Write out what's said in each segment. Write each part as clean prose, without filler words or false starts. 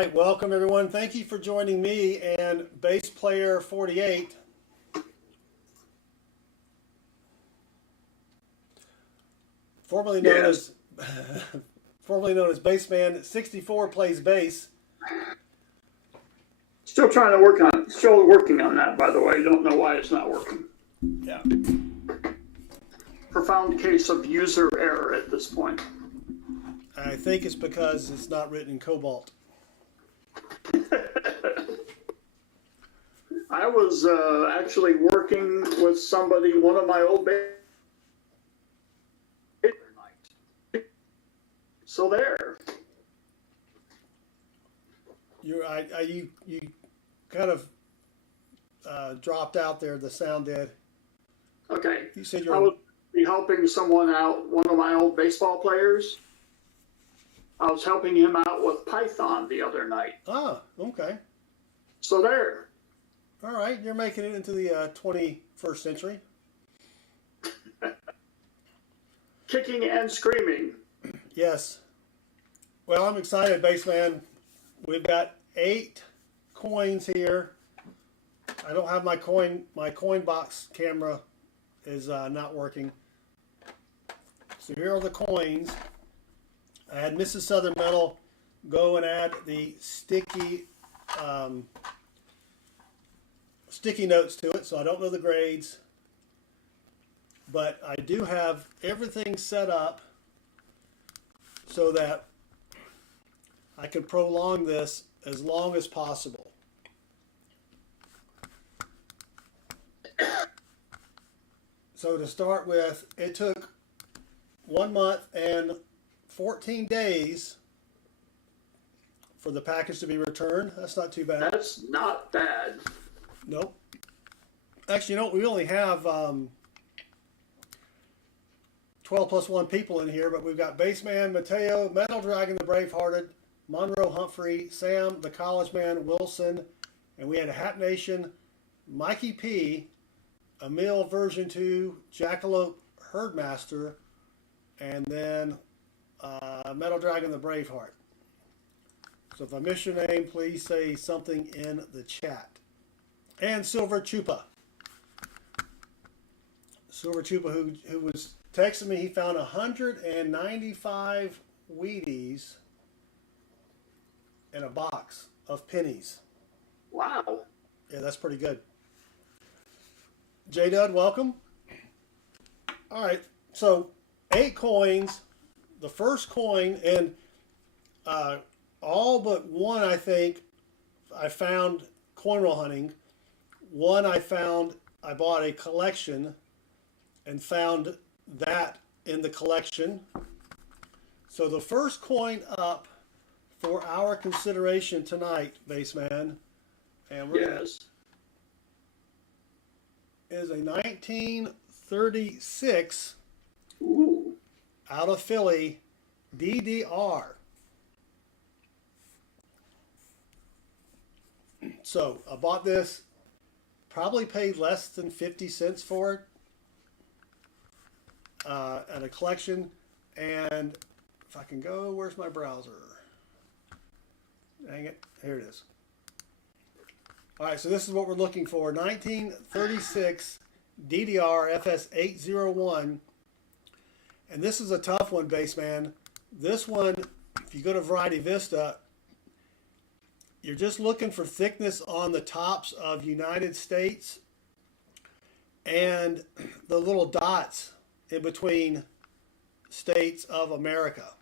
right, welcome everyone. Thank you for joining me and bass player 48. Formerly known as Bassman64 plays bass. Still working on that, by the way. Don't know why it's not working. Yeah. Profound case of user error at this point. I think it's because it's not written in Cobalt. I was actually working with somebody, one of my old bass. So there. You kind of dropped out there. The sound did. Okay. You said I was helping someone out, one of my old baseball players. I was helping him out with Python the other night. Ah, okay. So there. All right, you're making it into the 21st century. Kicking and screaming. Yes. Well, I'm excited, Bassman. We've got 8 coins here. I don't have my coin box camera is not working. So here are the coins. I had Mrs. Southern Metal go and add the sticky notes to it, so I don't know the grades. But I do have everything set up so that I can prolong this as long as possible. So to start with, it took 1 month and 14 days for the package to be returned. That's not too bad. That's not bad. Nope. Actually, you know, we only have 12 plus 1 people in here, but we've got Bassman, Mateo, Metal Dragon the Bravehearted, Monroe Humphrey, Sam, the College Man, Wilson, and we had a Hat Nation, Mikey P, Emil version 2, Jackalope Herdmaster, and then Metal Dragon the Braveheart. So if I miss your name, please say something in the chat. And Silver Chupa. Silver Chupa, who was texting me, he found 195 Wheaties in a box of pennies. Wow. Yeah, that's pretty good. J-Dud, welcome. All right, so 8 coins. The first coin, and all but one, I think, I found coin roll hunting. One I bought a collection and found that in the collection. So the first coin up for our consideration tonight, Bassman, and yes, is a 1936 ooh, out of Philly DDR. So I bought this, probably paid less than 50 cents for it at a collection. And if I can go, where's my browser? Dang it, here it is. All right, so this is what we're looking for. 1936 DDR FS801. And this is a tough one, Bassman. This one, if you go to Variety Vista, you're just looking for thickness on the tops of United States and the little dots in between states of America.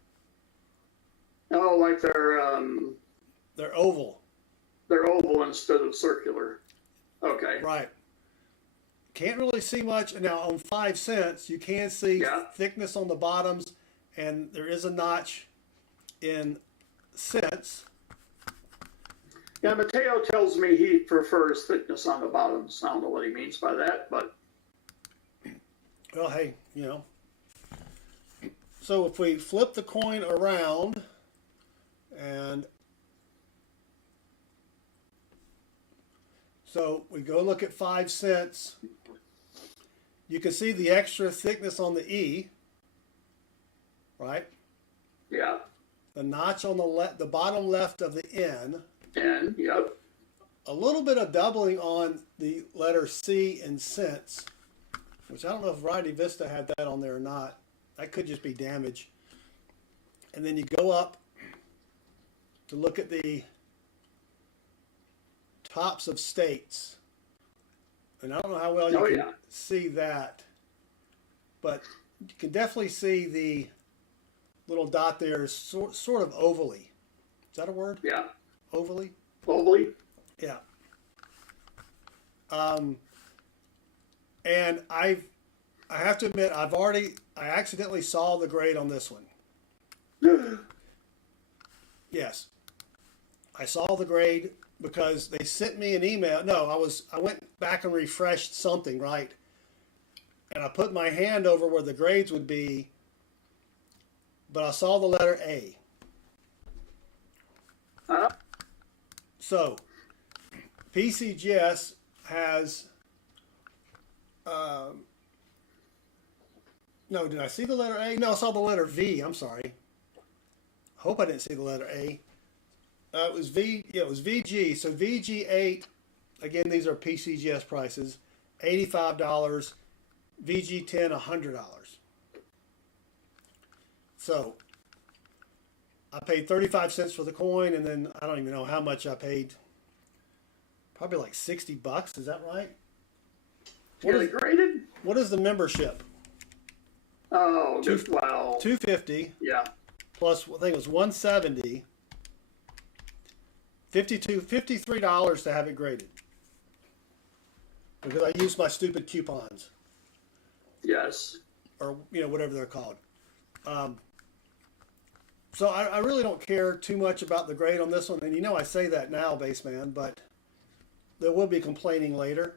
oh, like they're oval. They're oval instead of circular. Okay. Right. Can't really see much. Now on 5 cents, you can see thickness on the bottoms, and there is a notch in cents. Yeah, Mateo tells me he prefers thickness on the bottoms. I don't know what he means by that, but well, hey, you know. So if we flip the coin around and so we go look at 5 cents, you can see the extra thickness on the E, right? yeah. the notch on the bottom left of the N. N, yep. A little bit of doubling on the letter C in cents, which I don't know if Variety Vista had that on there or not. That could just be damage. And then you go up to look at the tops of states. And I don't know how well you can see that, but you can definitely see the little dot there is sort of ovally. Is that a word? Yeah. Ovally? Ovally? Yeah. And I have to admit, I accidentally saw the grade on this one. Yes. I saw the grade because they sent me an email. No, I went back and refreshed something, right? And I put my hand over where the grades would be, but I saw the letter A. So, PCGS has, no, did I see the letter A? No, I saw the letter V. I'm sorry. Hope I didn't see the letter A. It was VG. So VG8, again, these are PCGS prices, $85. VG10, $100. So I paid 35 cents for the coin, and then I don't even know how much I paid. Probably like $60. Is that right? Graded? What is the membership? Oh, just wow. $250. Yeah. Plus, I think it was $170. $53 to have it graded. Because I used my stupid coupons. Yes. Or, whatever they're called. So I really don't care too much about the grade on this one. And I say that now, Bassman, but there will be complaining later.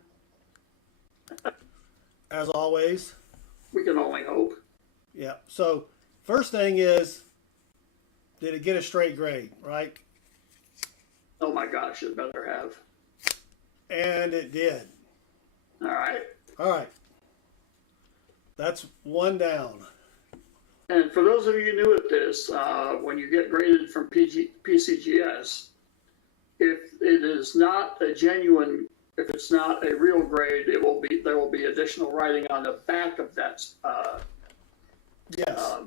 As always. We can only hope. Yeah. So first thing is, did it get a straight grade, right? Oh my gosh, it better have. And it did. All right. All right. That's one down. And for those of you new at this, when you get graded from PCGS, if it is not a genuine, if it's not a real grade, there will be additional writing on the back of that Yes.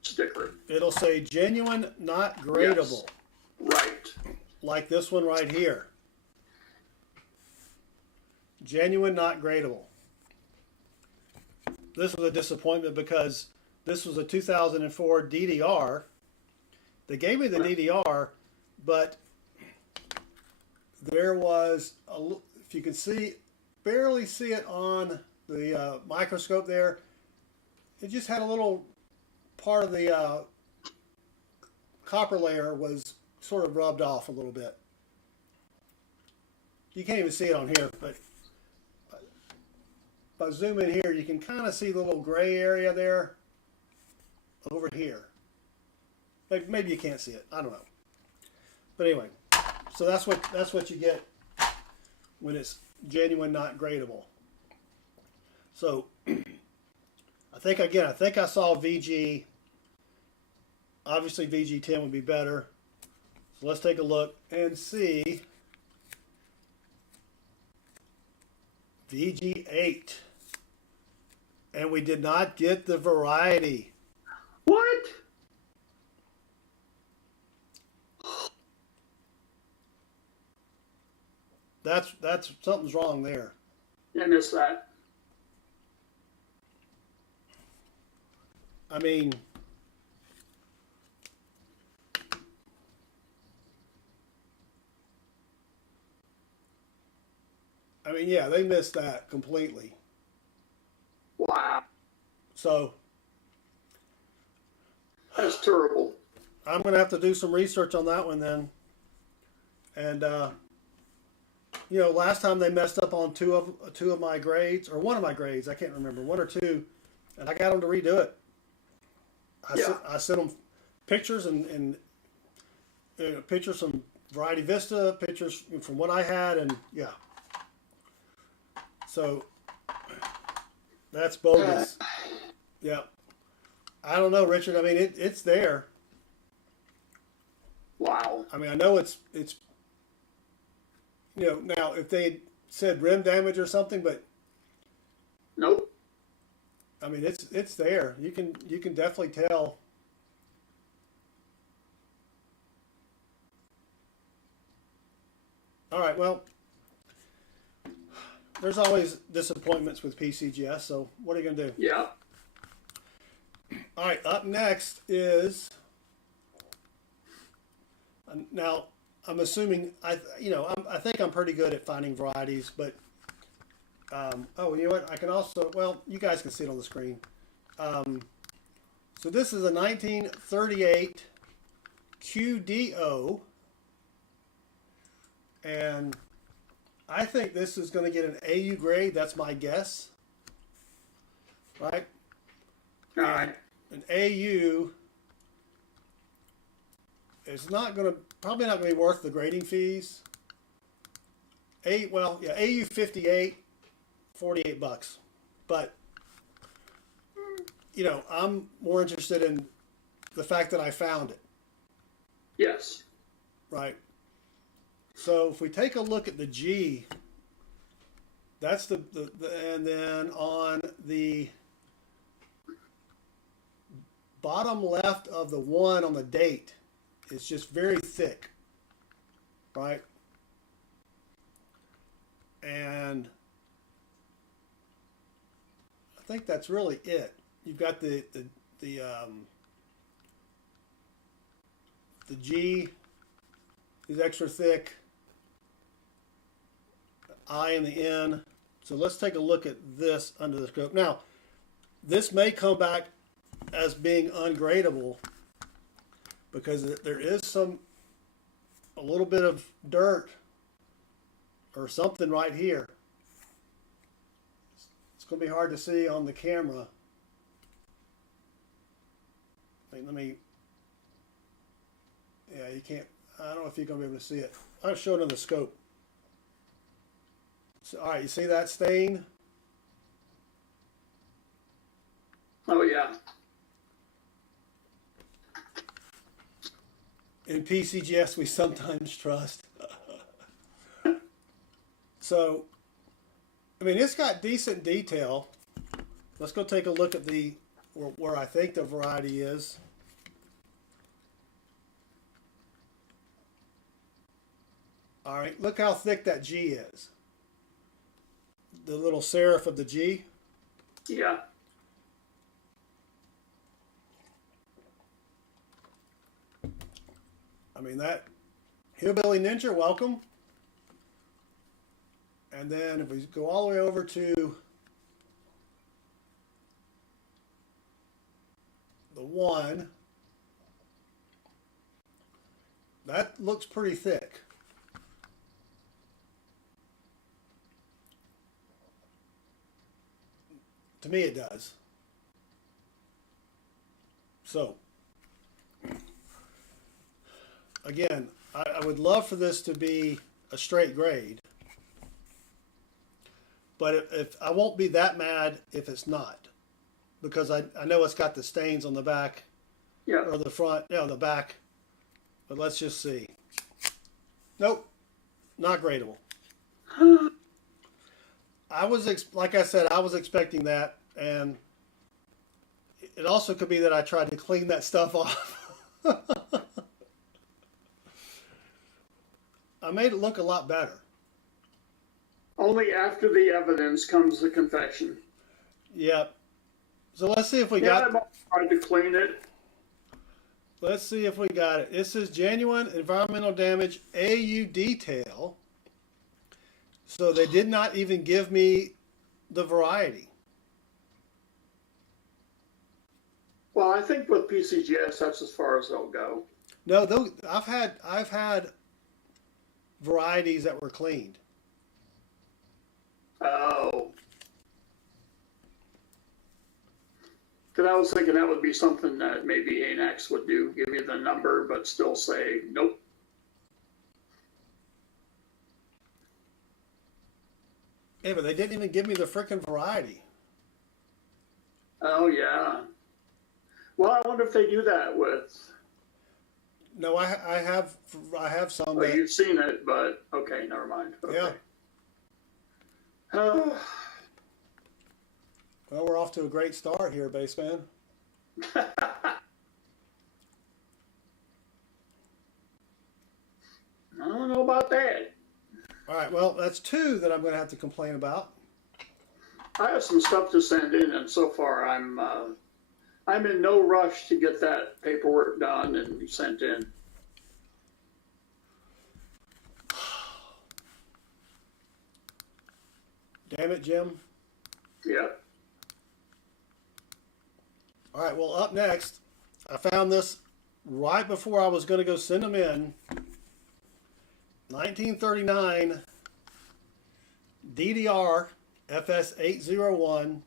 Sticker. It'll say genuine, not gradable. Yes. Right. Like this one right here. Genuine, not gradable. This was a disappointment because this was a 2004 DDR. They gave me the DDR, but there was, if you can see, barely see it on the microscope there, it just had a little part of the copper layer was sort of rubbed off a little bit. You can't even see it on here, but if I zoom in here, you can kind of see the little gray area there over here. Maybe you can't see it. I don't know. But anyway, so that's what you get when it's genuine, not gradable. So I think I saw VG. Obviously, VG10 would be better. So let's take a look and see. VG8. And we did not get the variety. What? That's something's wrong there. I missed that. I mean, yeah, they missed that completely. Wow. So that's terrible. I'm going to have to do some research on that one then. And last time they messed up on two of my grades, or one of my grades, I can't remember, one or two, and I got them to redo it. I sent them pictures and pictures from Variety Vista, pictures from what I had, and yeah. So that's bogus. Yeah. I don't know, Richard. I mean, it's there. Wow. I mean, I know it's now if they said rim damage or something, but Nope. I mean it's there. You can definitely tell. All right, well, there's always disappointments with PCGS, so what are you gonna do? Yeah. All right, up next is now. I'm assuming I think I'm pretty good at finding varieties, but oh, you know what? I can also, well, you guys can see it on the screen. So this is a 1938 QDO, and I think this is going to get an AU grade. That's my guess, right? All right. An AU is probably not going to be worth the grading fees. AU 58, $48, but I'm more interested in the fact that I found it, Yes. right? So if we take a look at the G, that's the and then on the bottom left of the 1 on the date, it's just very thick, right? And I think that's really it. You've got the G is extra thick, I and the N. So let's take a look at this under the scope. Now, this may come back as being ungradable because there is a little bit of dirt or something right here. It's going to be hard to see on the camera. Yeah, you can't, I don't know if you're going to be able to see it. I'll show it on the scope. So, all right, you see that stain? Oh, yeah. In PCGS, we sometimes trust. So, I mean, it's got decent detail. Let's go take a look at where I think the variety is. All right, look how thick that G is. The little serif of the G. Yeah. I mean, that Hillbilly Ninja, welcome. And then if we go all the way over to the 1, that looks pretty thick. To me, it does. So, again, I would love for this to be a straight grade. But if I won't be that mad if it's not, because I know it's got the stains on the back, Yeah. or the front, the back. But let's just see. Nope, not gradable. Like I said, I was expecting that, and it also could be that I tried to clean that stuff off. I made it look a lot better. Only after the evidence comes the confession. Yep. So let's see if we Yeah, got. I tried to clean it. Let's see if we got it. This is genuine environmental damage AU detail. So they did not even give me the variety. Well, I think with PCGS, that's as far as they'll go. No, I've had varieties that were cleaned. Oh. Because I was thinking that would be something that maybe ANAX would do, give you the number, but still say, nope. Yeah, but they didn't even give me the frickin' variety. Oh, yeah. Well, I wonder if they do that with... No, I have some Well, that, you've seen it, but okay, never mind. Okay. yeah. Uh, Well, we're off to a great start here, Bassman. I don't know about that. All right, well, that's two that I'm going to have to complain about. I have some stuff to send in, and so far I'm in no rush to get that paperwork done and sent in. Damn it, Jim. Yeah. All right, well, up next, I found this right before I was going to go send them in. 1939 DDR FS801.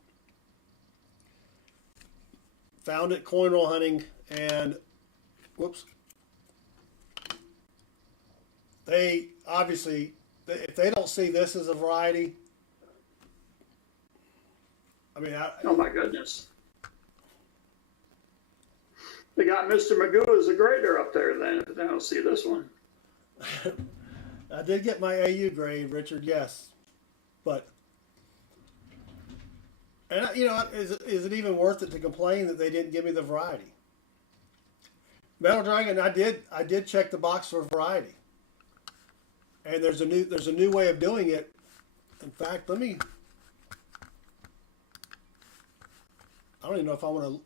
Found it coin roll hunting, and whoops. They obviously, if they don't see this as a variety, I mean, Oh my goodness. They got Mr. Magoo as a grader up there then, if they don't see this one. I did get my AU grade, Richard, yes. But, and you know, is it even worth it to complain that they didn't give me the variety? Metal Dragon, I did check the box for variety. And there's a new way of doing it. In fact, I don't even know if I want to.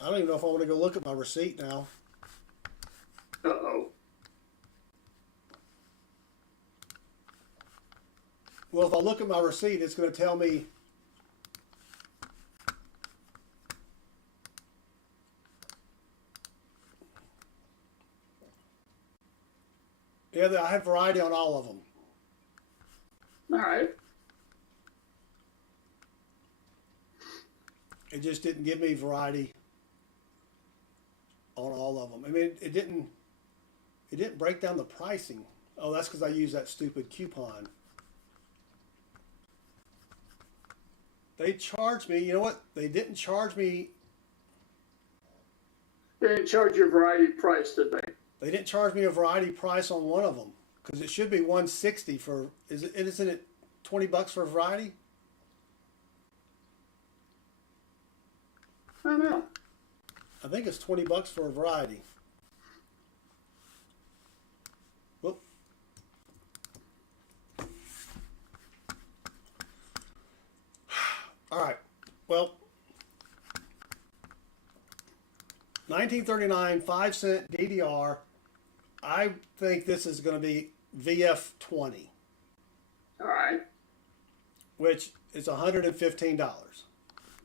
I don't even know if I want to go look at my receipt now. Uh-oh. Well, if I look at my receipt, it's going to tell me. Yeah, I had variety on all of them. All right. It just didn't give me variety on all of them. I mean, it didn't break down the pricing. Oh, that's because I used that stupid coupon. They charged me. You know what? They didn't charge me. They didn't charge you a variety price, did they? They didn't charge me a variety price on one of them because it should be $160 for. Isn't it $20 for a variety? I don't know. I think it's $20 for a variety. Whoop. All right. Well, 1939 5-cent DDR. I think this is going to be VF20, All right. which is $115.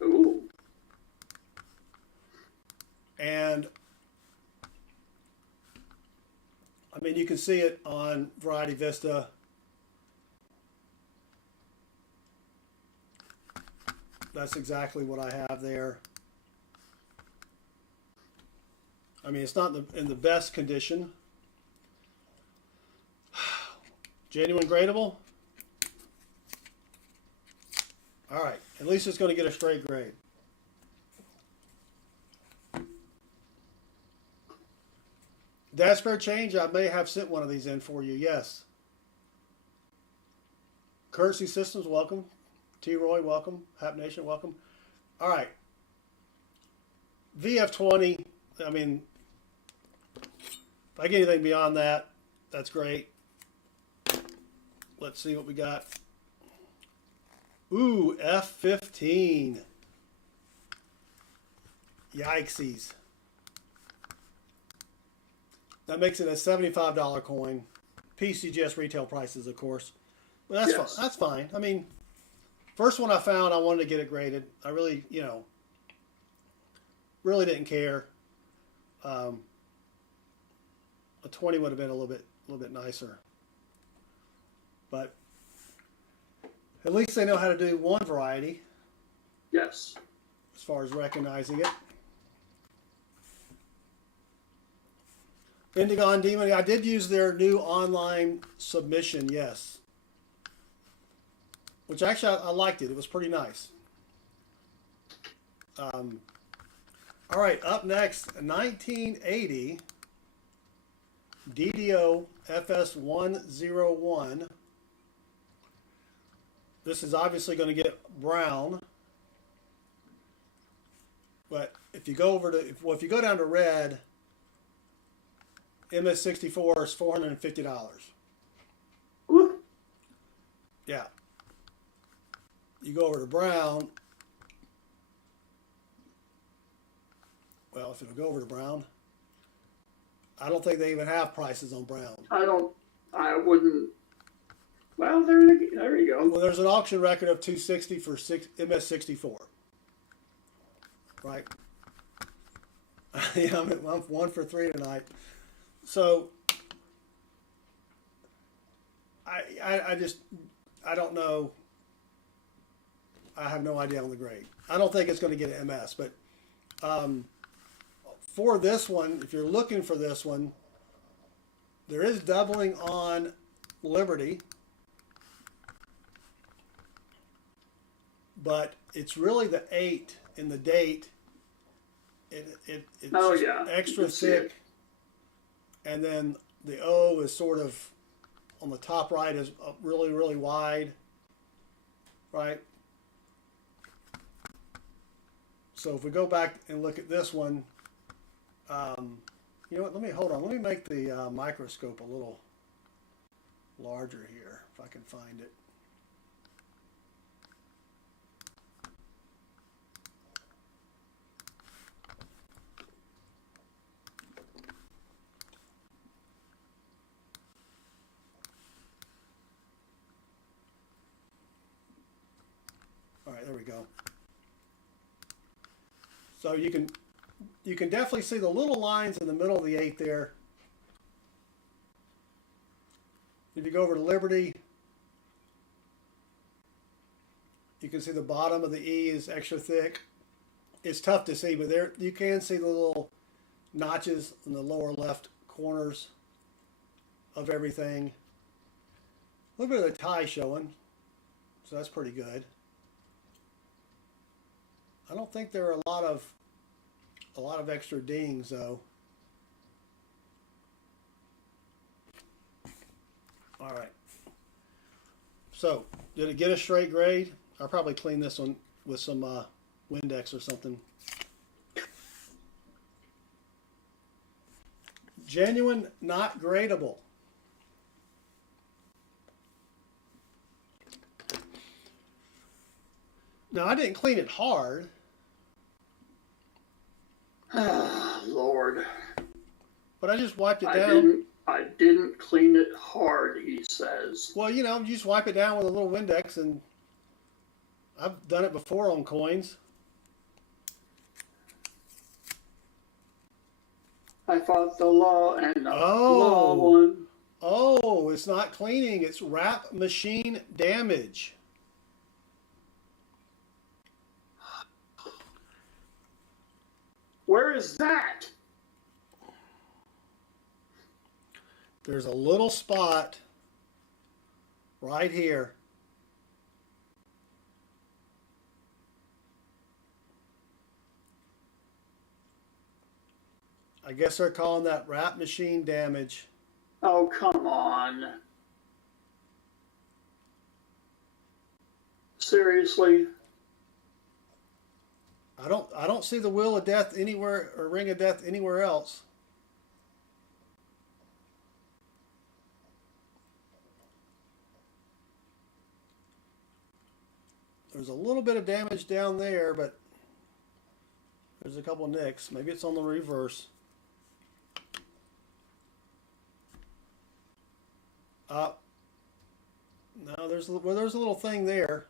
Ooh. And I mean, you can see it on Variety Vista. That's exactly what I have there. I mean, it's not in the best condition. Genuine gradable. All right, at least it's going to get a straight grade. That's fair change. I may have sent one of these in for you. Yes. Currency Systems, welcome. T. Roy, welcome. Hap Nation, welcome. All right. VF20. I mean, if I get anything beyond that, that's great. Let's see what we got. Ooh, F15. Yikesies. That makes it a $75 coin. PCGS retail prices, of course. But that's Yes. fine. That's fine. I mean, first one I found, I wanted to get it graded. I really, really didn't care. A 20 would have been a little bit nicer. But at least they know how to do one variety Yes. as far as recognizing it. Indigon Demon, I did use their new online submission, yes. Which actually I liked it. It was pretty nice. All right, up next, 1980 DDO FS101. This is obviously going to get brown, but if you go over to, if you go down to red, MS64 is $450. Woo. Yeah. You go over to brown. Well, if it'll go over to brown, I don't think they even have prices on brown. I wouldn't. Well, there you go. Well, there's an auction record of $260 for MS64. Right. Yeah, I'm 1 for 3 tonight. So I don't know. I have no idea on the grade. I don't think it's going to get an MS, but for this one, if you're looking for this one, there is doubling on Liberty, but it's really the 8 in the date. It's extra thick, and then the O is sort of on the top right is really, really wide, right? So if we go back and look at this one, you know what, hold on. Let me make the microscope a little larger here, if I can find it. All right, there we go. So you can definitely see the little lines in the middle of the 8 there. If you go over to Liberty, you can see the bottom of the E is extra thick. It's tough to see, but there you can see the little notches in the lower left corners of everything. A little bit of the tie showing, so that's pretty good. I don't think there are a lot of extra dings though. All right. So, did it get a straight grade? I'll probably clean this one with some Windex or something. Genuine, not gradable. Now, I didn't clean it hard. Lord. But I just wiped it down. I didn't clean it hard, he says. Well, you know, you just wipe it down with a little Windex, and I've done it before on coins. I fought the law and the law won. Oh, it's not cleaning. It's wrap machine damage. Where is that? There's a little spot right here. I guess they're calling that wrap machine damage. Oh, come on. Seriously? I don't see the wheel of death anywhere or ring of death anywhere else. There's a little bit of damage down there, but there's a couple nicks. Maybe it's on the reverse. No, there's a little thing there.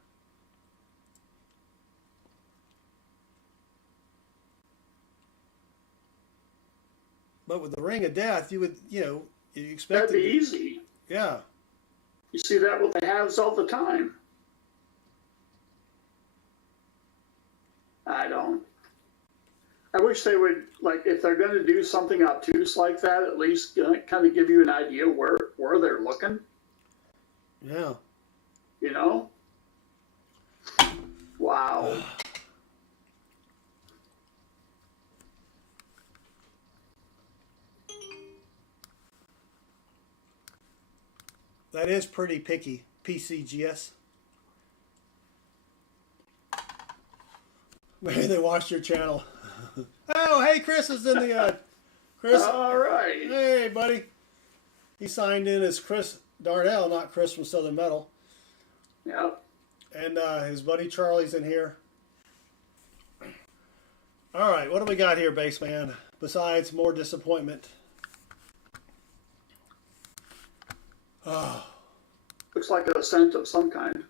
But with the ring of death, you would, you expect That'd be easy. Yeah. You see that with the halves all the time. I wish they would, like, if they're going to do something obtuse like that, at least kind of give you an idea where they're looking. Yeah. You know? Wow. That is pretty picky. PCGS. Maybe they watched your channel. Oh, hey, Chris is in the. Chris. All right. Hey, buddy. He signed in as Chris Darnell, not Chris from Southern Metal. Yep. And his buddy Charlie's in here. All right, what do we got here, Bassman? Besides more disappointment. Oh. Looks like a scent of some kind.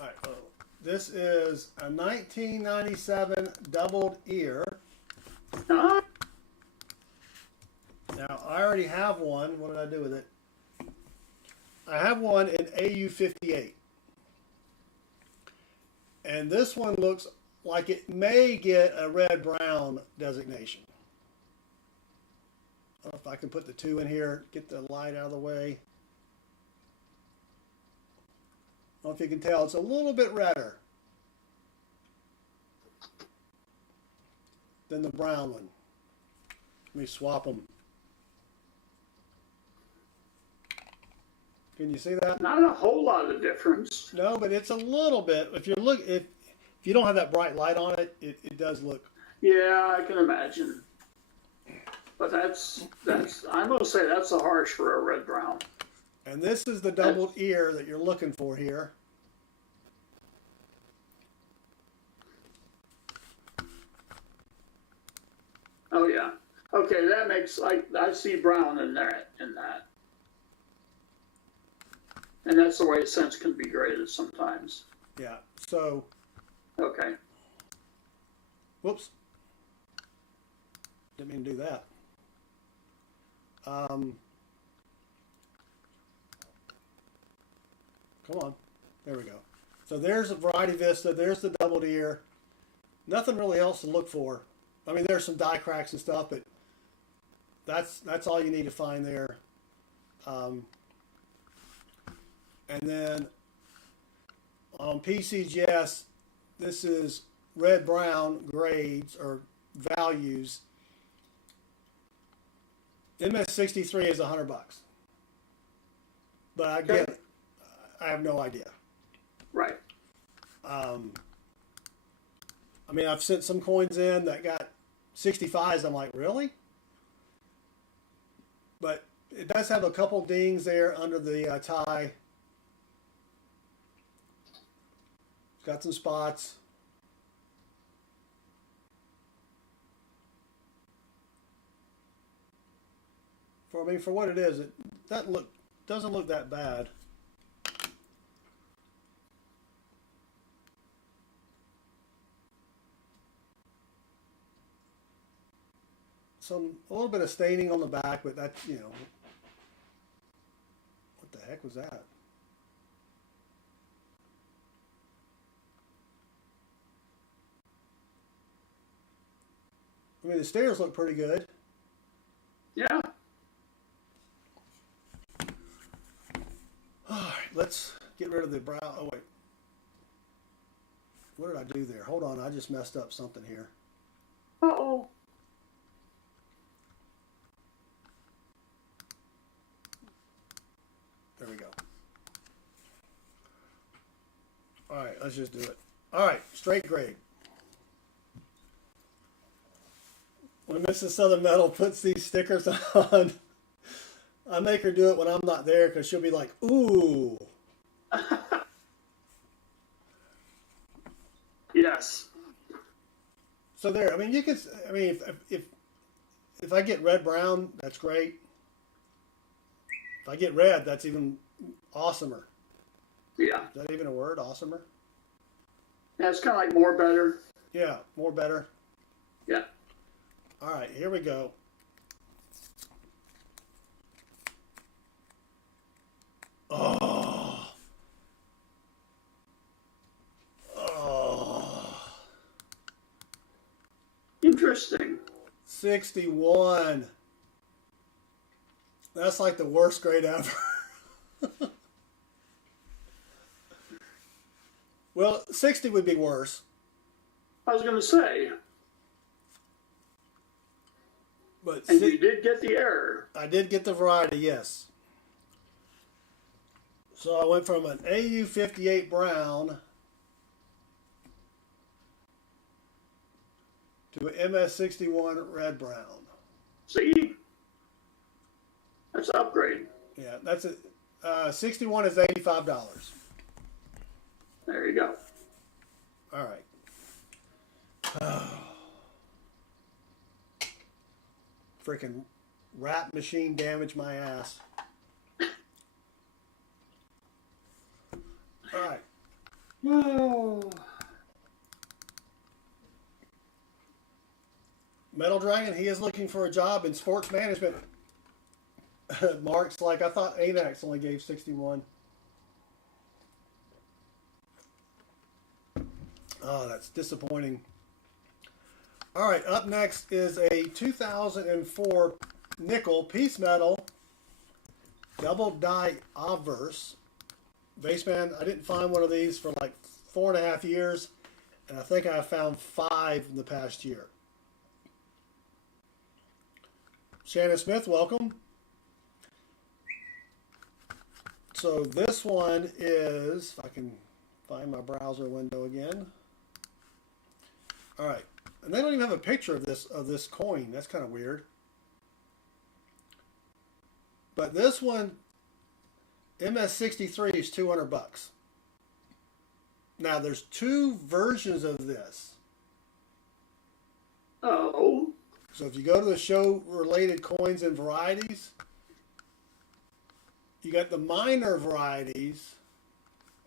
All right, well, this is a 1997 doubled ear. Huh? Now, I already have one. What did I do with it? I have one in AU58. And this one looks like it may get a red-brown designation. I don't know if I can put the 2 in here, get the light out of the way. I don't know if you can tell, it's a little bit redder than the brown one. Let me swap them. Can you see that? Not a whole lot of difference. No, but it's a little bit. If you don't have that bright light on it, it does look. Yeah, I can imagine. But that's I'm gonna say that's a harsh for a red brown. And this is the doubled ear that you're looking for here. Oh yeah. Okay, that makes I see brown in there in that. And that's the way scents can be graded sometimes. Yeah. So. Okay. Whoops. Didn't mean to do that. Come on. There we go. So there's a variety vista. There's the doubled ear. Nothing really else to look for. I mean, there's some die cracks and stuff, but that's all you need to find there. And then on PCGS, this is red-brown grades or values. MS63 is $100, but again, I have no idea. Right. I mean, I've sent some coins in that got 65s. I'm like, really? But it does have a couple dings there under the tie. It's got some spots. For what it is, it doesn't look that bad. A little bit of staining on the back, but that, you know, what the heck was that? I mean, the stairs look pretty good. Yeah. All right, let's get rid of the brow. Oh, wait. What did I do there? Hold on, I just messed up something here. Uh-oh. There we go. All right, let's just do it. All right, straight grade. When Mrs. Southern Metal puts these stickers on, I make her do it when I'm not there because she'll be like, ooh. Yes. So there, I mean, you can, I mean, if I get red brown, that's great. If I get red, that's even awesomer. Yeah. Is that even a word, awesomer? Yeah, it's kind of like more better. Yeah, more better. Yeah. All right, here we go. Oh. Oh. Interesting. 61. That's like the worst grade ever. Well, 60 would be worse. I was going to say. But And you did get the error. I did get the variety, yes. So I went from an AU58 brown to an MS61 red brown. See? That's an upgrade. Yeah, that's it. 61 is $85. There you go. All right. Freaking rat machine damaged my ass. All right. Oh. Metal Dragon, he is looking for a job in sports management. Mark's like, I thought ANAX only gave 61. Oh, that's disappointing. All right, up next is a 2004 nickel piece metal double die obverse. Bassman, I didn't find one of these for like 4.5 years, and I think I found 5 in the past year. Shannon Smith, welcome. So this one is, if I can find my browser window again. All right, and they don't even have a picture of this coin. That's kind of weird. But this one, MS63 is $200. Now there's 2 versions of this. Oh. So if you go to the show related coins and varieties, you got the minor varieties,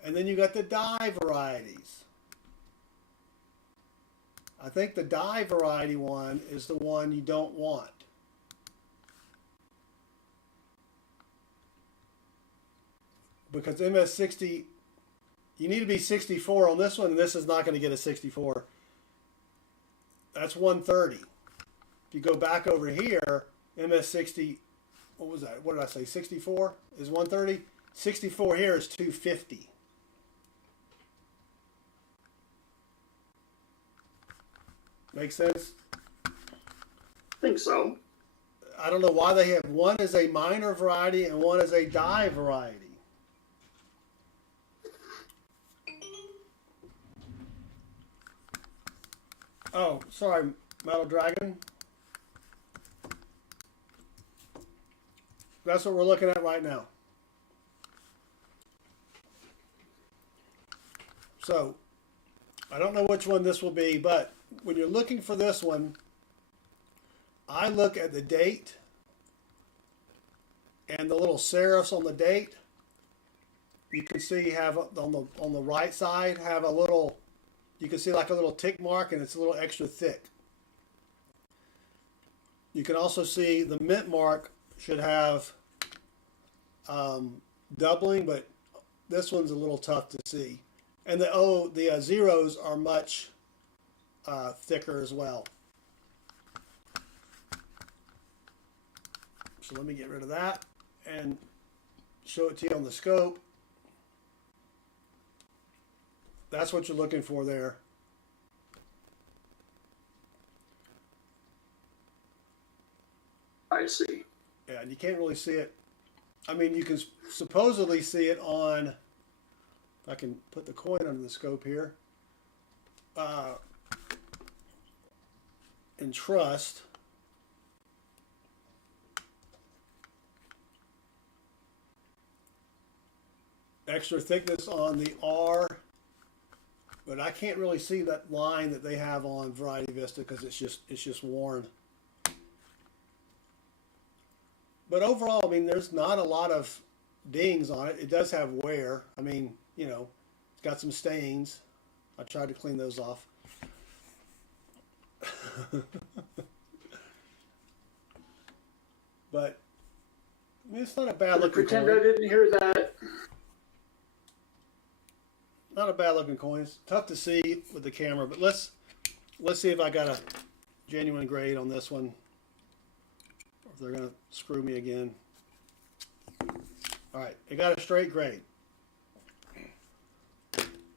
and then you got the die varieties. I think the die variety one is the one you don't want. Because MS60, you need to be 64 on this one, and this is not going to get a 64. That's 130. If you go back over here, MS60, what was that? What did I say? 64 is 130. 64 here is 250. Make sense? I think so. I don't know why they have one as a minor variety and one as a die variety. Oh, sorry, Metal Dragon. That's what we're looking at right now. So, I don't know which one this will be, but when you're looking for this one, I look at the date and the little serifs on the date. You can see have on the right side have a little, you can see like a little tick mark, and it's a little extra thick. You can also see the mint mark should have doubling, but this one's a little tough to see. And the zeros are much thicker as well. So let me get rid of that and show it to you on the scope. That's what you're looking for there. I see. Yeah, and you can't really see it. I mean, you can supposedly see it on, if I can put the coin under the scope here, in trust. Extra thickness on the R, but I can't really see that line that they have on Variety Vista because it's just worn. But overall, I mean, there's not a lot of dings on it. It does have wear. I mean, you know, it's got some stains. I tried to clean those off. But I mean, it's not a bad looking Pretend coin. I didn't hear that. Not a bad looking coin. It's tough to see with the camera, but let's see if I got a genuine grade on this one. Or if they're gonna screw me again. All right, it got a straight grade.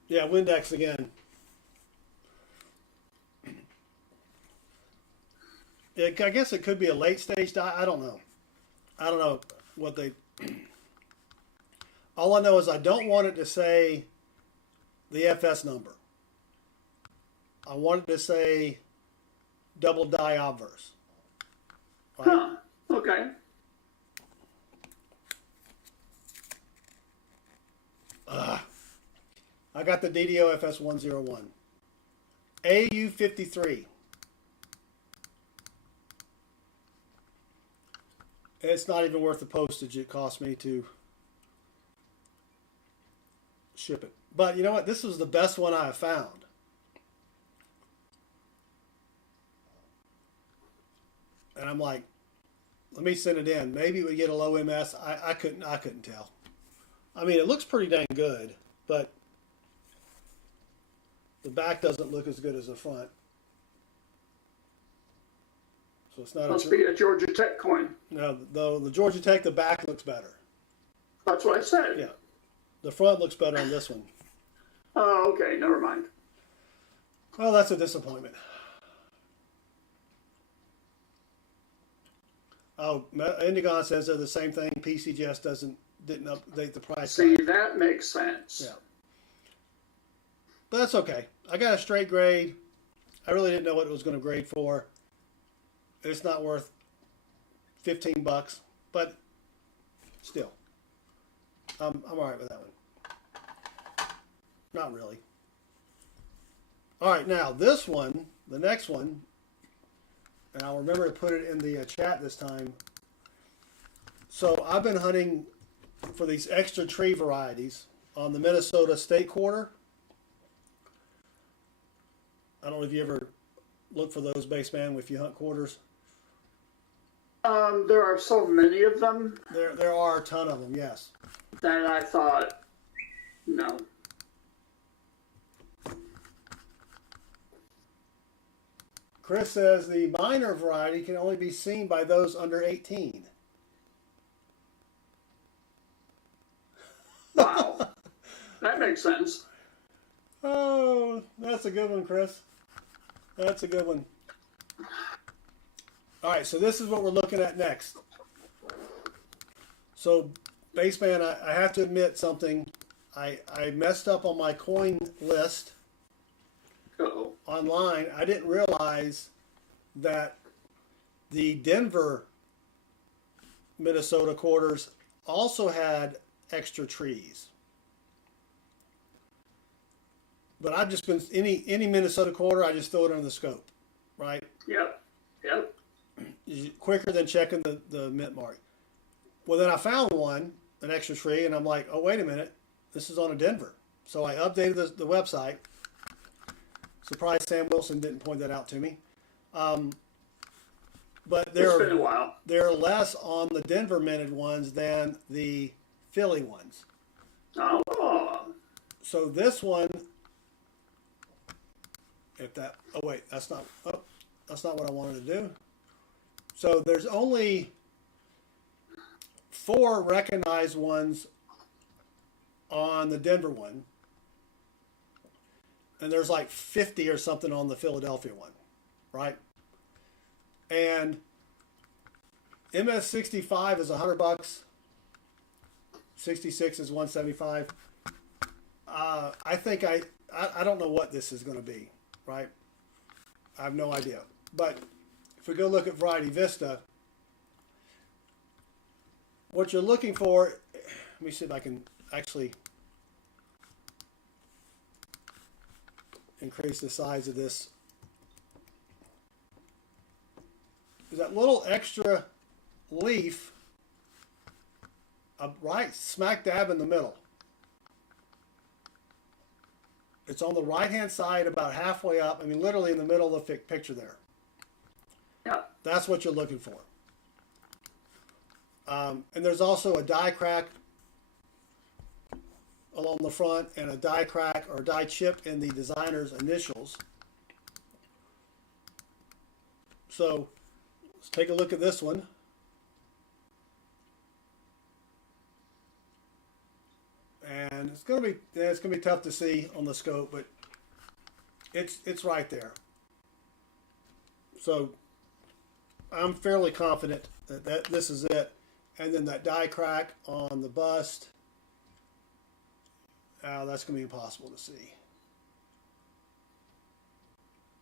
Yeah, Windex again. I guess it could be a late stage die. I don't know. I don't know what they. All I know is I don't want it to say the FS number. I want it to say double die obverse. Right? Huh. Okay. I got the DDO FS 101. AU 53. It's not even worth the postage it cost me to ship it. But you know what? This was the best one I have found. And I'm like, let me send it in. Maybe we get a low MS. I couldn't tell. I mean, it looks pretty dang good, but the back doesn't look as good as the front. So it's not. Must be a Georgia Tech coin. No, though the Georgia Tech, the back looks better. That's what I said. Yeah, the front looks better on this one. Oh, okay. Never mind. Well, that's a disappointment. Oh, Indigon says they're the same thing. PCGS didn't update the price. See, that makes sense. Yeah. But that's okay. I got a straight grade. I really didn't know what it was going to grade for. It's not worth $15, but still, I'm all right with that one. Not really. All right, now this one, the next one, and I'll remember to put it in the chat this time. So I've been hunting for these extra tree varieties on the Minnesota State Quarter. I don't know if you ever look for those, Bassman, if you hunt quarters. There are so many of them. There are a ton of them, yes. That I thought, no. Chris says the minor variety can only be seen by those under 18. Wow. That makes sense. Oh, that's a good one, Chris. That's a good one. All right, so this is what we're looking at next. So, Bassman, I have to admit something. I messed up on my coin list Uh-oh. online. I didn't realize that the Denver, Minnesota quarters also had extra trees. But I've just been, any Minnesota quarter, I just throw it on the scope, right? Yep. Yep. Quicker than checking the mint mark. Well, then I found one, an extra tree, and I'm like, oh, wait a minute. This is on a Denver. So I updated the website. Surprised Sam Wilson didn't point that out to me. But It's been a while. there are less on the Denver minted ones than the Philly ones. Oh. So this one, that's not what I wanted to do. So there's only 4 recognized ones on the Denver one. And there's like 50 or something on the Philadelphia one, right? And MS65 is $100. 66 is $175. I think I don't know what this is going to be, right? I have no idea. But if we go look at Variety Vista, what you're looking for, let me see if I can actually increase the size of this. Is that little extra leaf right smack dab in the middle. It's on the right hand side about halfway up. I mean, literally in the middle of the picture there. Yeah. That's what you're looking for. And there's also a die crack along the front and a die crack or die chip in the designer's initials. So let's take a look at this one. And it's gonna be tough to see on the scope, but it's right there. So I'm fairly confident that this is it. And then that die crack on the bust That's going to be impossible to see.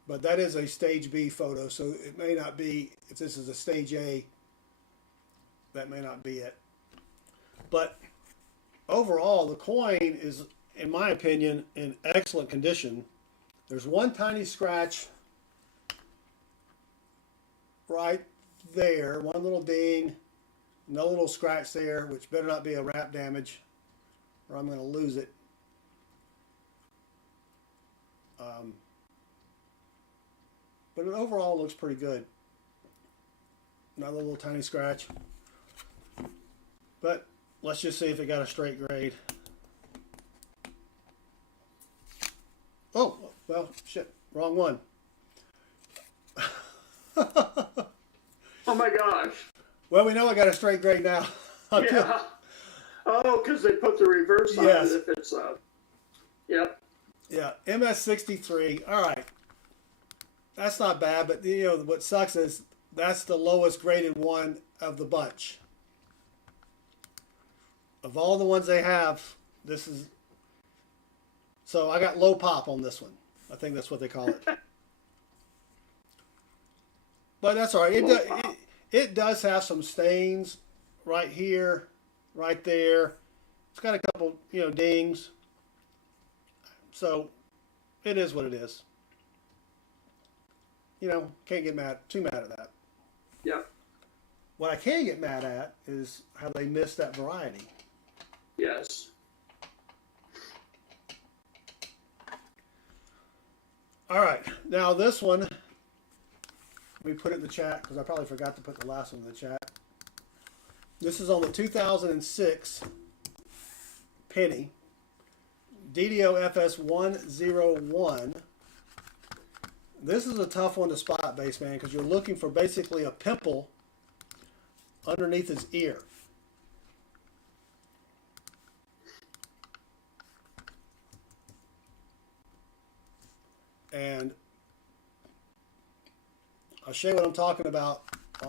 But that is a stage B photo, so it may not be, if this is a stage A, that may not be it. But overall, the coin is, in my opinion, in excellent condition. There's one tiny scratch right there, one little ding, no little scratch there, which better not be a wrap damage, or I'm going to lose it. But it overall looks pretty good. Another little tiny scratch. But let's just see if it got a straight grade. Oh, well, shit, wrong one. Oh my gosh. Well, we know I got a straight grade now. Yeah. Oh, because they put the reverse on Yes. it if it's yep. Yeah, MS63. All right. That's not bad, but you know what sucks is that's the lowest graded one of the bunch. Of all the ones they have, this is. So I got low pop on this one. I think that's what they call it. But that's all right. It does have some stains right here, right there. It's got a couple, dings. So it is what it is. Can't get too mad at that. Yep. What I can get mad at is how they missed that variety. Yes. All right. Now this one, let me put it in the chat because I probably forgot to put the last one in the chat. This is on the 2006 penny. DDO FS101. This is a tough one to spot, Bassman, because you're looking for basically a pimple underneath his ear. And I'll show you what I'm talking about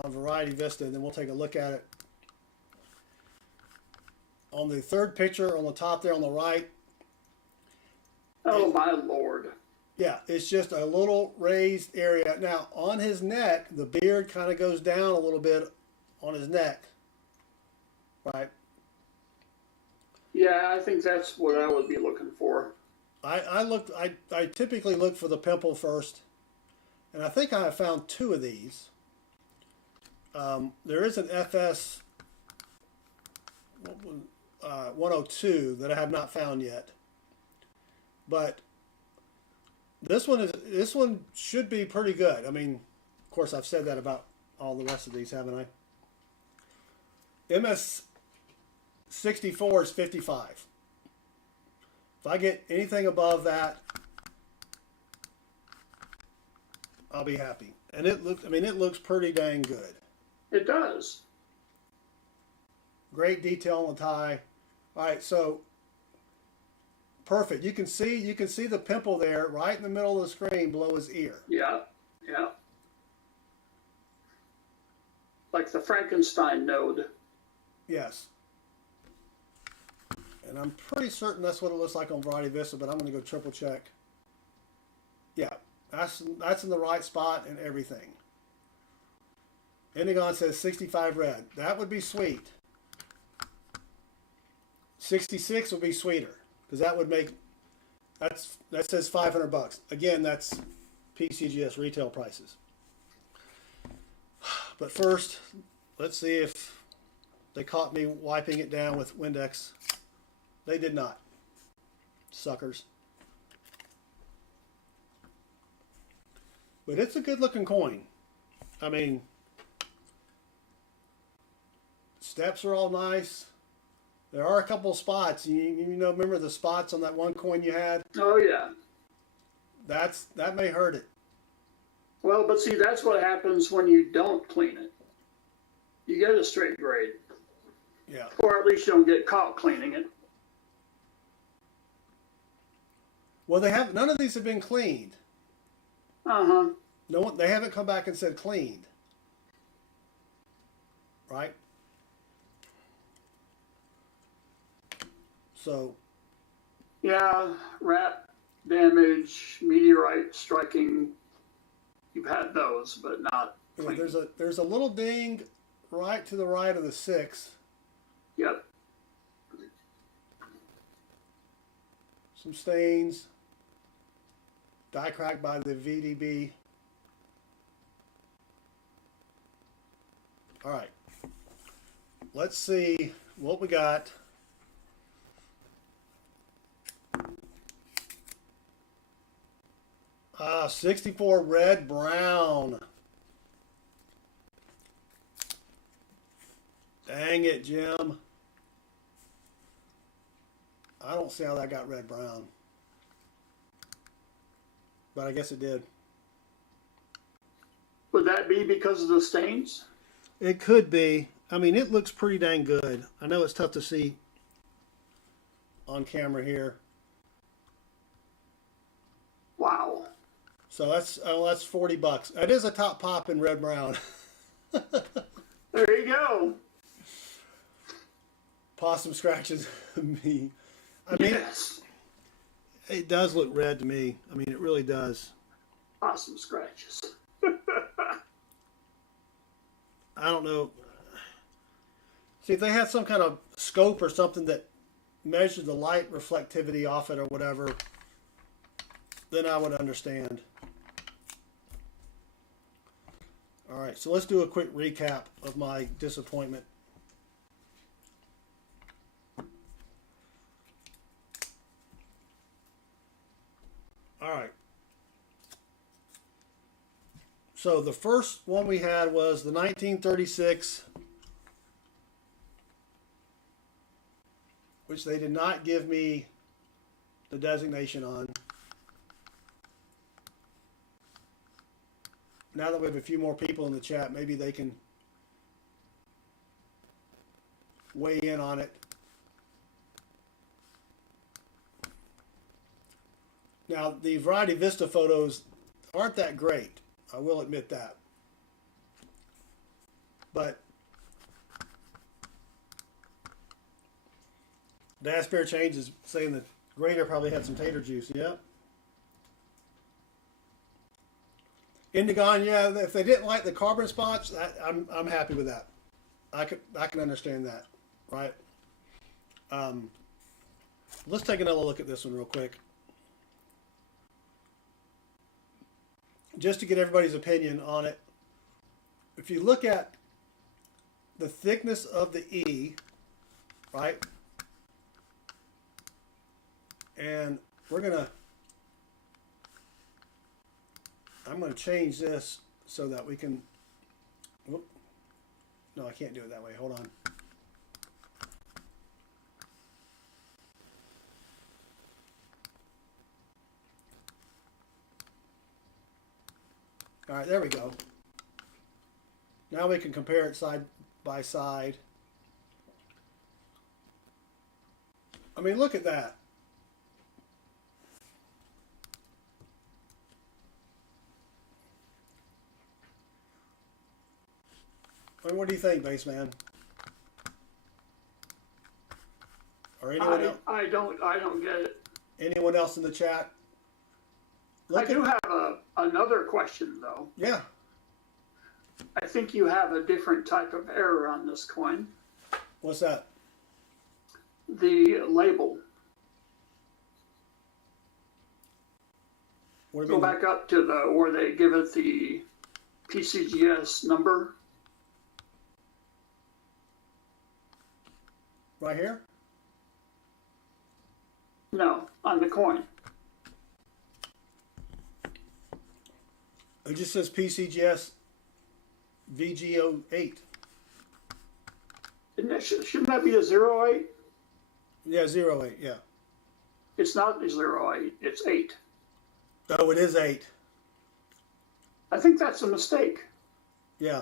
on Variety Vista, and then we'll take a look at it. On the third picture on the top there on the right. Oh, my Lord. Yeah, it's just a little raised area. Now, on his neck, the beard kind of goes down a little bit on his neck. Right? Yeah, I think that's what I would be looking for. I typically look for the pimple first, and I think I have found two of these. There is an FS 102 that I have not found yet, but this one should be pretty good. I mean, of course, I've said that about all the rest of these, haven't I? MS64 is 55. If I get anything above that, I'll be happy. And it looks pretty dang good. It does. Great detail on the tie. All right, so perfect. You can see the pimple there right in the middle of the screen below his ear. Yeah, yeah. Like the Frankenstein node. Yes. And I'm pretty certain that's what it looks like on Variety Vista, but I'm going to go triple check. Yeah, that's in the right spot and everything. Indigon says 65 red. That would be sweet. 66 would be sweeter because that would make that says $500. Again, that's PCGS retail prices. But first, let's see if they caught me wiping it down with Windex. They did not. Suckers. But it's a good looking coin. I mean, steps are all nice. There are a couple of spots. Remember the spots on that one coin you had? Oh, yeah. That may hurt it. Well, but see, that's what happens when you don't clean it. You get a straight grade. Yeah. Or at least you don't get caught cleaning it. Well, none of these have been cleaned. Uh-huh. No, they haven't come back and said cleaned. Right? So, Yeah, rat damage, meteorite striking. You've had those, but not Yeah, clean. there's a little ding right to the right of the 6. Yep. Some stains. Die cracked by the VDB. All right. Let's see what we got. Ah, 64 red brown. Dang it, Jim. I don't see how that got red brown. But I guess it did. Would that be because of the stains? It could be. I mean, it looks pretty dang good. I know it's tough to see on camera here. Wow. So that's $40. That is a top pop in red brown. There you go. Possum scratches me. I mean, Yes. it does look red to me. I mean, it really does. Possum scratches. I don't know. See, if they had some kind of scope or something that measured the light reflectivity off it or whatever, then I would understand. All right, so let's do a quick recap of my disappointment. All right. So the first one we had was the 1936, which they did not give me the designation on. Now that we have a few more people in the chat, maybe they can weigh in on it. Now, the Variety Vista photos aren't that great. I will admit that. But Dash Bear Change is saying that Grader probably had some tater juice. Yeah. Indigon, yeah. If they didn't like the carbon spots, I'm happy with that. I can understand that, right? Let's take another look at this one real quick, just to get everybody's opinion on it. If you look at the thickness of the E, right? And I'm gonna change this so that we can, whoop, no, I can't do it that way, hold on. All right, there we go. Now we can compare it side by side. I mean, look at that. I mean, what do you think, Bassman? Or anyone else? I don't get it. Anyone else in the chat? I do have another question though. Yeah. I think you have a different type of error on this coin. What's that? The label. What do you Go mean? back up to where they give it the PCGS number. Right here? No, on the coin. It just says PCGS VG08. Shouldn't that be a 08? Yeah, 08, yeah. It's not a 08, it's 8. Oh, it is 8. I think that's a mistake. Yeah.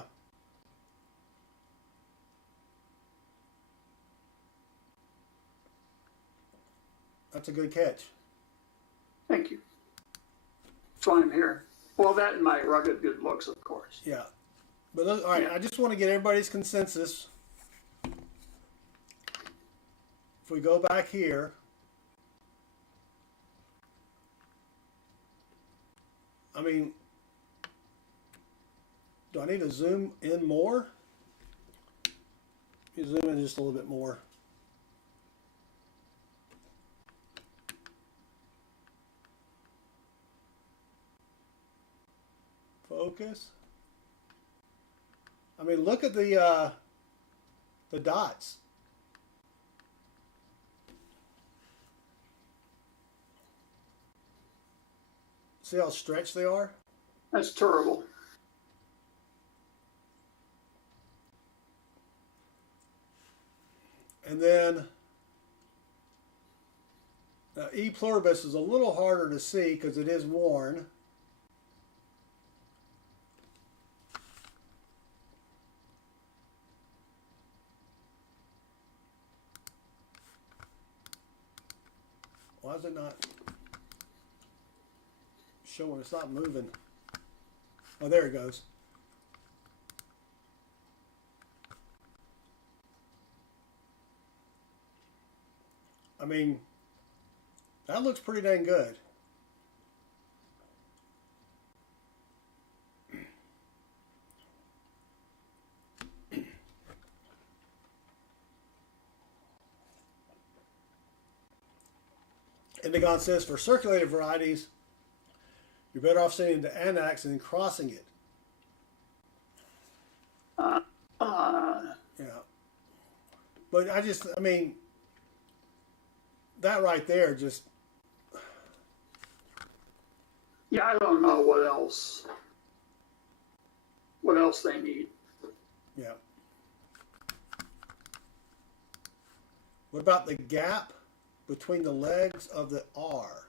That's a good catch. Thank you. That's why I'm here. Well, that and my rugged good looks, of course. Yeah. But all right, I just want to get everybody's consensus. If we go back here, I mean, do I need to zoom in more? You zoom in just a little bit more. Focus. I mean, look at the dots. See how stretched they are? That's terrible. And then now E pluribus is a little harder to see because it is worn. Why is it not showing? It's not moving. Oh, there it goes. I mean, that looks pretty dang good. Indigon says for circulated varieties, you're better off sending it to annex and then crossing it. Yeah. But I mean, that right there just. Yeah, I don't know what else they need. Yeah. What about the gap between the legs of the R?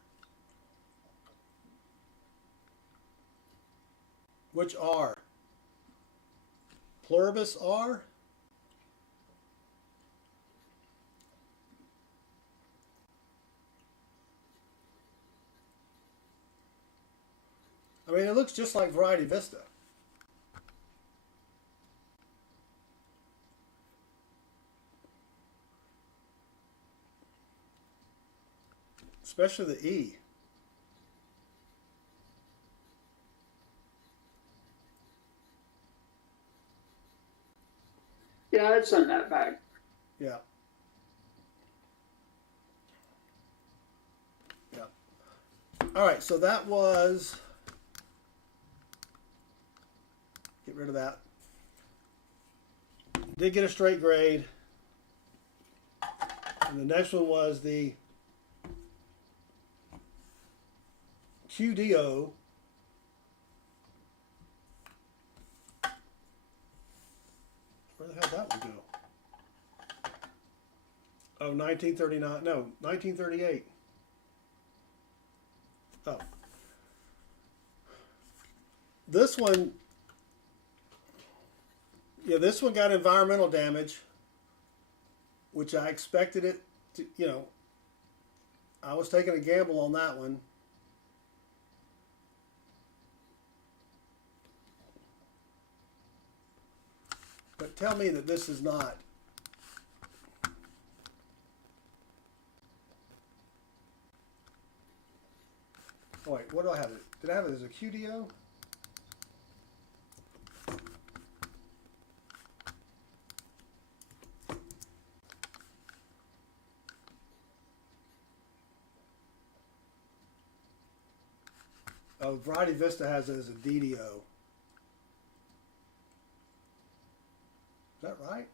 Which R? Pluribus R? I mean, it looks just like Variety Vista. Especially the E. Yeah, I'd send that back. Yeah. Yeah. All right, so that was. Get rid of that. Did get a straight grade. And the next one was the QDO. Where the hell did that one go? Oh, 1939. No, 1938. Oh. This one, yeah, this one got environmental damage, which I expected it to, you know, I was taking a gamble on that one. But tell me that this is not. Oh wait, what do I have it? Did I have it as a QDO? Oh, Variety Vista has it as a DDO. Is that right?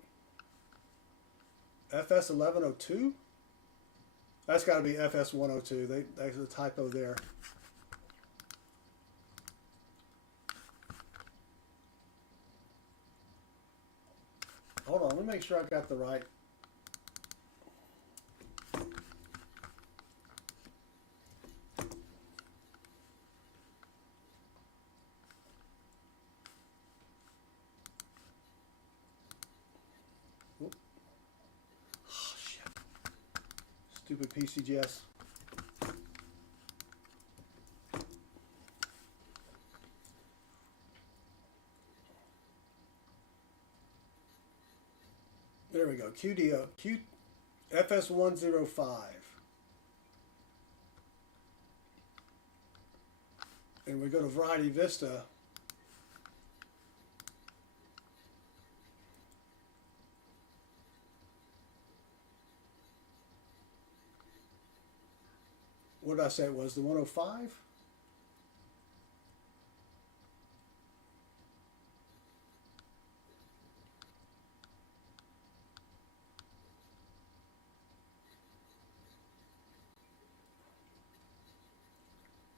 FS1102? That's got to be FS102. There's a typo there. Hold on, let me make sure I've got the right. Oh, shit. Stupid PCGS. There we go. QDO. FS105. and we go to Variety Vista, what did I say it was? The 105?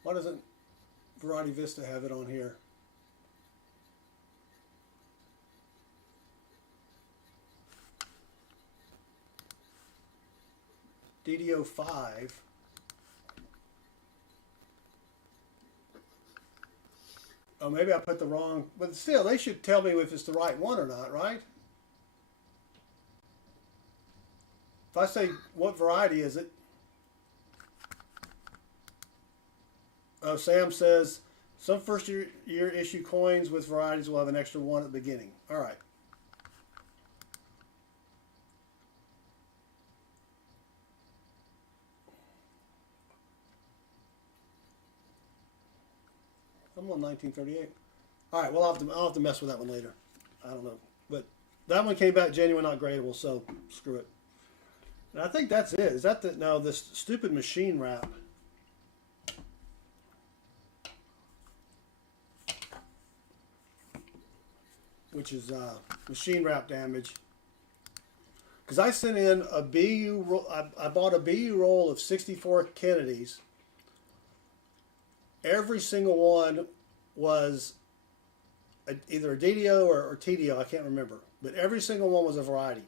Why doesn't Variety Vista have it on here? DD05. Oh, maybe I put the wrong, but still, they should tell me if it's the right one or not, right? If I say, what variety is it? Oh, Sam says, some first year issue coins with varieties will have an extra one at the beginning. All right. I'm on 1938. All right, well, I'll have to mess with that one later. I don't know. But that one came back genuine, not gradable, so screw it. And I think that's it. Is that the, no, this stupid machine wrap. Which is machine wrap damage. Because I sent in a BU, I bought a BU roll of 64 Kennedys. Every single one was either a DDO or TDO, I can't remember. But every single one was a variety.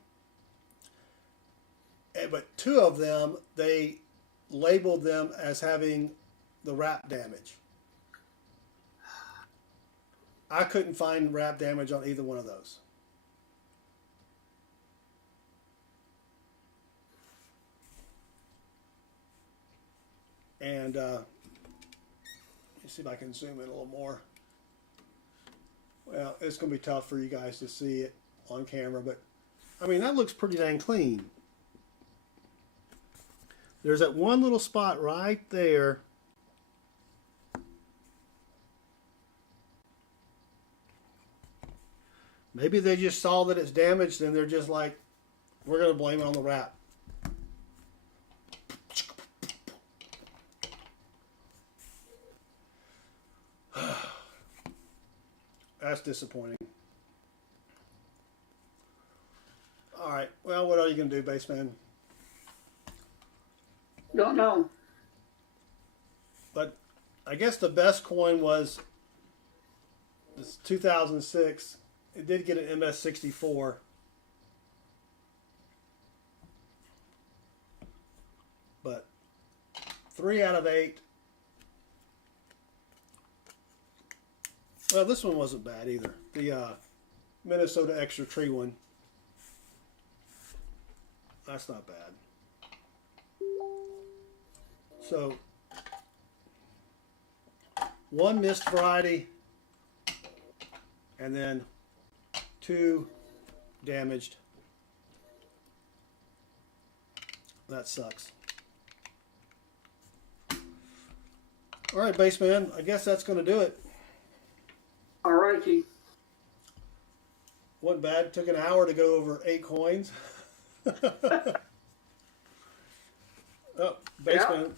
But two of them, they labeled them as having the wrap damage. I couldn't find wrap damage on either one of those. And let me see if I can zoom in a little more. Well, it's going to be tough for you guys to see it on camera, but I mean, that looks pretty dang clean. There's that one little spot right there. Maybe they just saw that it's damaged and they're just like, we're going to blame it on the wrap. That's disappointing. All right. Well, what are you going to do, Bassman? Don't know. But I guess the best coin was this 2006. It did get an MS64. But 3 out of 8. Well, this one wasn't bad either. The Minnesota Extra Tree one. That's not bad. So, 1 missed variety, and then 2 damaged. That sucks. All right, Bassman, I guess that's going to do it. All righty. Wasn't bad. Took an hour to go over 8 coins. Oh, Bassman,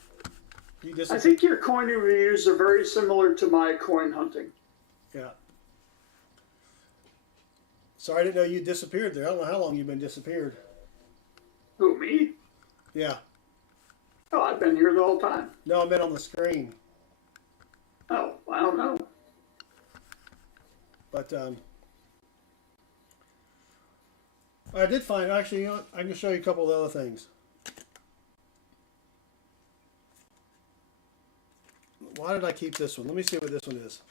you just. I think your coin reviews are very similar to my coin hunting. Yeah. Sorry, I didn't know you disappeared there. I don't know how long you've been disappeared. Who, me? Yeah. Oh, I've been here the whole time. No, I meant on the screen. Oh, I don't know. But I did find, actually, you know what? I can show you a couple of other things. Why did I keep this one? Let me see what this one is.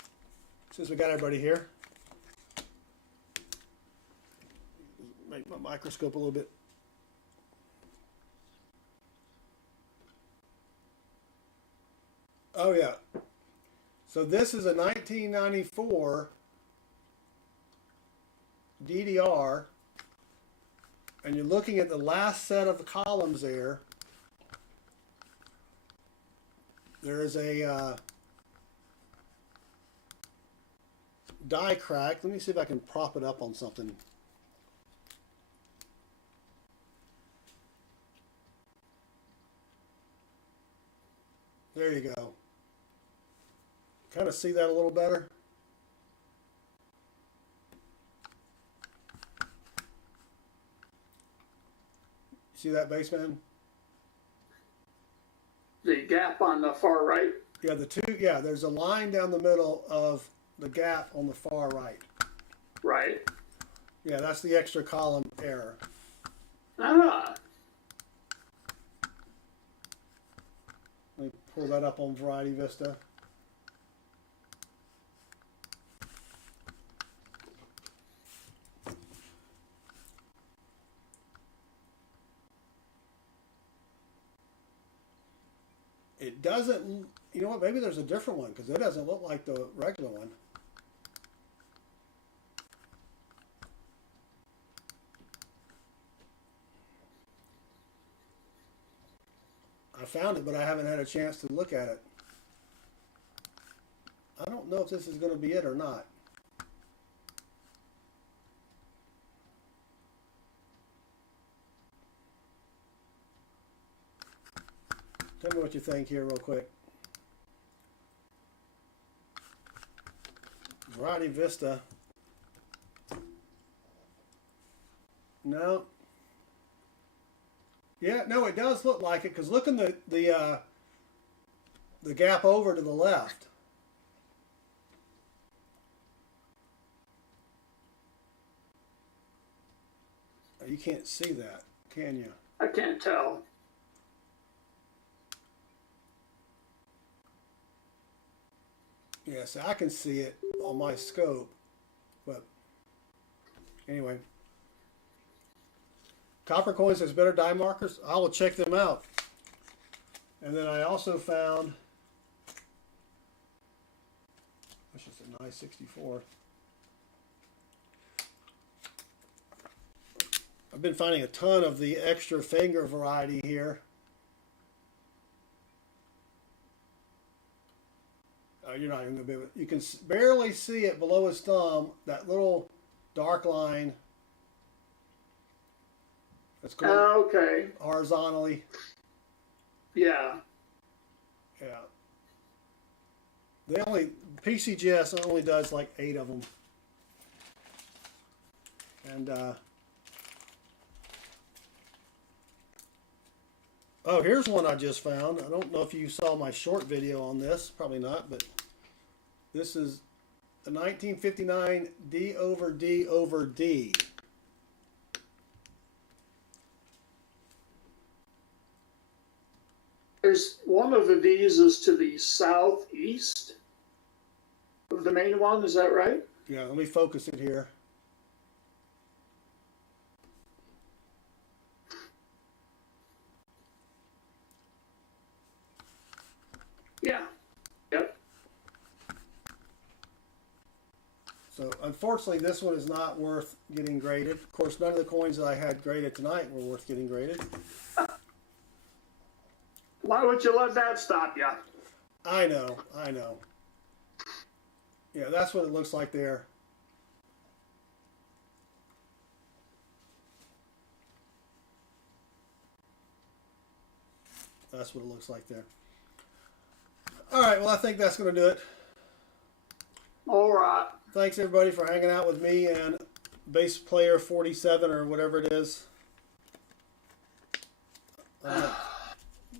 Since we got everybody here. Make my microscope a little bit. Oh, yeah. So this is a 1994 DDR, and you're looking at the last set of the columns there. There is a die cracked. Let me see if I can prop it up on something. There you go. Kind of see that a little better. See that, Bassman? The gap on the far right. Yeah, there's a line down the middle of the gap on the far right. Right. Yeah, that's the extra column error. Ah. Let me pull that up on Variety Vista. It doesn't, you know what, maybe there's a different one because it doesn't look like the regular one. I found it, but I haven't had a chance to look at it. I don't know if this is going to be it or not. Tell me what you think here real quick. Variety Vista. No. Yeah, no, it does look like it because look in the gap over to the left. You can't see that, can you? I can't tell. Yes, I can see it on my scope, but anyway. Copper coins has better die markers. I will check them out. And then I also found, that's just a nice 64. I've been finding a ton of the extra finger variety here. You're not even going to be able, you can barely see it below his thumb, that little dark line that's going Okay. horizontally. Yeah. Yeah. They only, PCGS only does like 8 of them. And, oh, here's one I just found. I don't know if you saw my short video on this. Probably not, but this is a 1959 D over D over D. There's one of the D's is to the southeast of the main one. Is that right? Yeah, let me focus it here. Yeah. Yep. So unfortunately, this one is not worth getting graded. Of course, none of the coins that I had graded tonight were worth getting graded. Why would you let that stop you? I know, I know. Yeah, that's what it looks like there. That's what it looks like there. All right, well, I think that's going to do it. All right. Thanks, everybody, for hanging out with me and Bass Player 47 or whatever it is.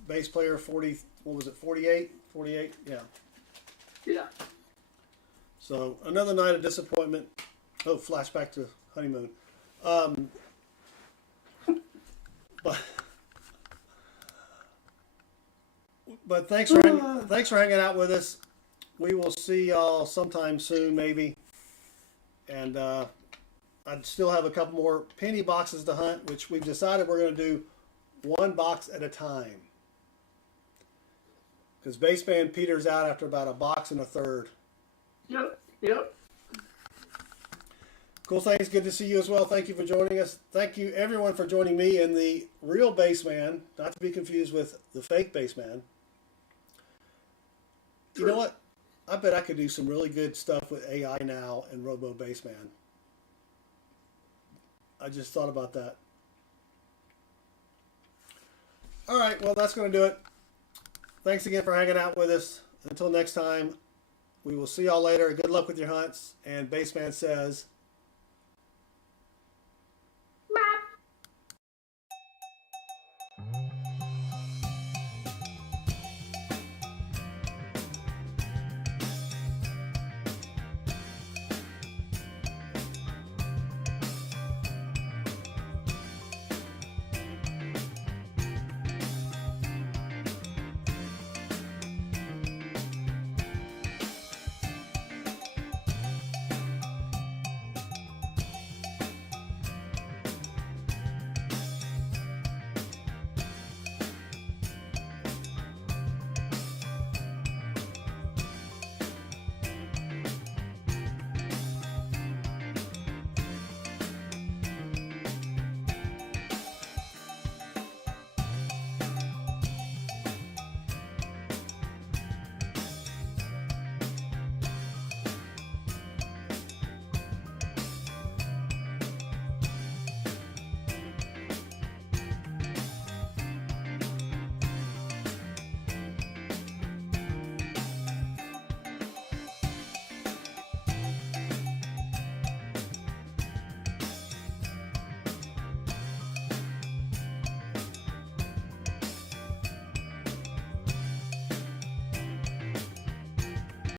Bass Player 40, what was it, 48? 48, yeah. Yeah. So, another night of disappointment. Oh, flashback to honeymoon. But thanks for hanging out with us. We will see y'all sometime soon, maybe. And I still have a couple more penny boxes to hunt, which we've decided we're going to do one box at a time. Because Bassman peters out after about a box and a third. Yep. Yep. Cool things. Good to see you as well. Thank you for joining us. Thank you, everyone, for joining me and the real Bassman, not to be confused with the fake Bassman. You know what? I bet I could do some really good stuff with AI now and Robo Bassman. I just thought about that. All right, well, that's going to do it. Thanks again for hanging out with us. Until next time, we will see y'all later. Good luck with your hunts. And Bassman says...